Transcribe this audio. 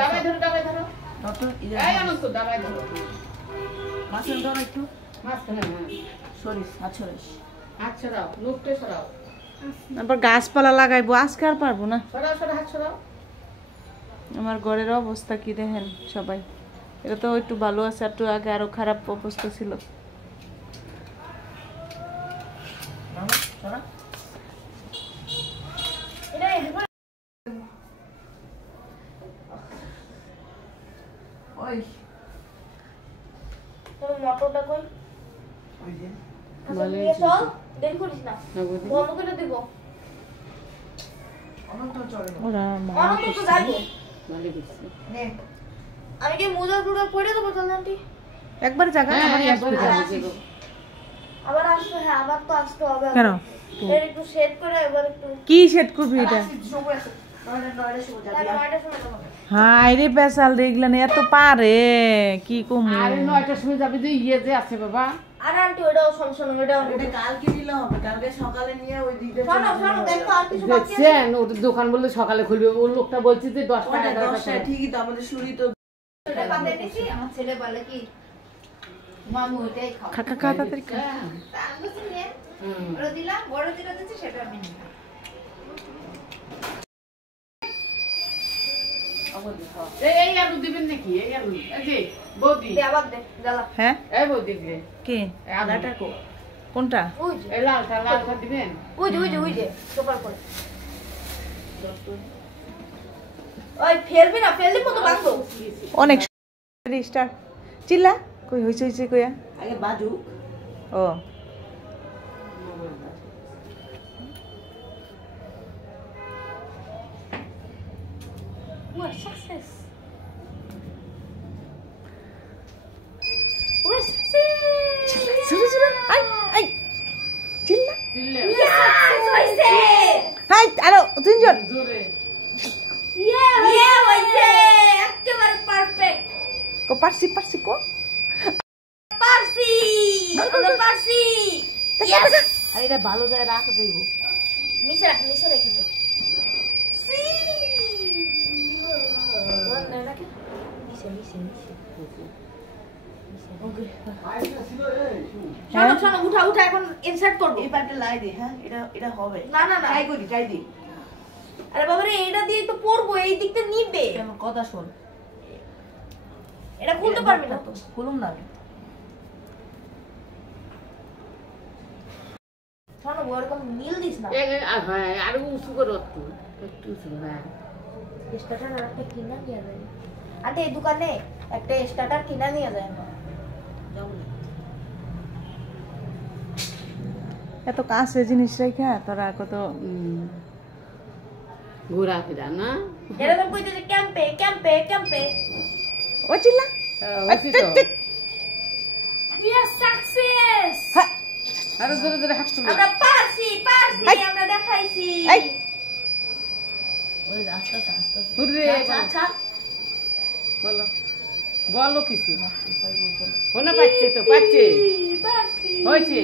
দাবাই ধরো দাবাই ধরো ডক্টর এই অনন্ত দাবাই ধরো মাছের ধরো একটু মাছ হ্যাঁ সরিষ আছরিষ হাত ছড়াও লুকটে ছড়াও আবার গাছপালা লাগাইবো আজকে আর পারবো না ছড়াও ছড়াও হাত ছড়াও আমার ঘরের অবস্থা কি দেখেন সবাই এটা তো একটু ভালো আছে একটু আগে আরো খারাপ অবস্থা ছিল ছড়া ওই তোর মটরটা কই ওই যে নিয়ে চল দেরি করিস না বন্ধ করে দিব অনন্ত চলে ওরা অনন্ত তো যাইবো ভালো দিচ্ছে নে আমি কি মোজা টুজা পরে দেবো তাহলে আন্টি একবার জায়গা হ্যাঁ আমার একবার যাবে গো আবার আসতে হ্যাঁ আবার তো আসতে হবে কেন এর একটু সেট করে এবার একটু কি সেট করবি এটা সবুজ আছে নয়টা সবুজ যাবি তাহলে 9টার সময় যাবো হাই রে পেশাল দেখলেন এত পারে কি কমু আরে 9টার সময় যাবে যে ইয়ে যে আছে বাবা আর আন্টি ওটাও সমস্যা নেই ওটাও এটা কালকে দিলে হবে কালকে সকালে নিয়ে ওই দিতে শোনো শোনো দেখো আর কিছু বাকি আছে দেখছেন ওদের দোকান বললে সকালে খুলবে ও লোকটা বলছে যে 10টা 11টা 10টা ঠিকই তো আমাদের শুরু তো বাদে দিছি আমার ছেলে বলে কি মামু ওটাই খাও খা খা খা তাড়াতাড়ি খা। আমি বলছি নে ওরা দিলাম বড় যেটা দিচ্ছে সেটা আমি নিলাম এই আলু দিবেন নাকি এই আলু এই যে বৌদি দে আবার দে জ্বালা হ্যাঁ এই বৌদি রে কে এই আলুটা কো কোনটা ওই যে এই লালটা দিবেন ওই যে সুপার করে ওই ফেলবি না ফেললি কত ভাঙবো অনেক স্টার্ট চিল্লা কই হইছে হইছে কইয়া আগে বাজু ও We're success. We're success. সুরে সুরে আই আই চিল্লা দিলে Yes, হইছে। হাই আরো তিনজন জোরে Yeah, হইছে। একেবারে পারফেক্ট। কো পারছি পারছি কো পারছি। আমরা পারছি। Yes. আর এটা ভালো যায় রাখা দেব নিচে রেখে দে। সি। নিচে। ওকে শোনো উঠা এখন ইনসার্ট করব এই পার্টটা লাই দে হ্যাঁ এটা হবে না ট্রাই দি আরে বাবা রে এটা দিয়ে তো পড়বো এই দিকটা নিবে কেমন কথা শোন এটা খুলতে পারবি না তো খুলুম না শোনো ওরকম নীল দিস না হ্যাঁ আর উঁচু করে একটু উঁচু হ্যাঁ স্টার্টার আর একটা কিনা নিয়ে যায় আন্টি এই দোকানে একটা স্টার্টার কিনা নিয়ে যায় না এত কাছে জিনিস রেখা তোরা কত ঘোরা ফেরা না এরকম কইতেছে ক্যাম্পে ও চিল্লা হয়েছি তো we are success আরো জোরে হাত তুলো আমরা পারছি আমরা দেখাইছি এই ওই আস্তে হুররে আচ্ছা বলো কিছু শোনা পাচ্ছে তো পাচ্ছে পারছি হয়েছে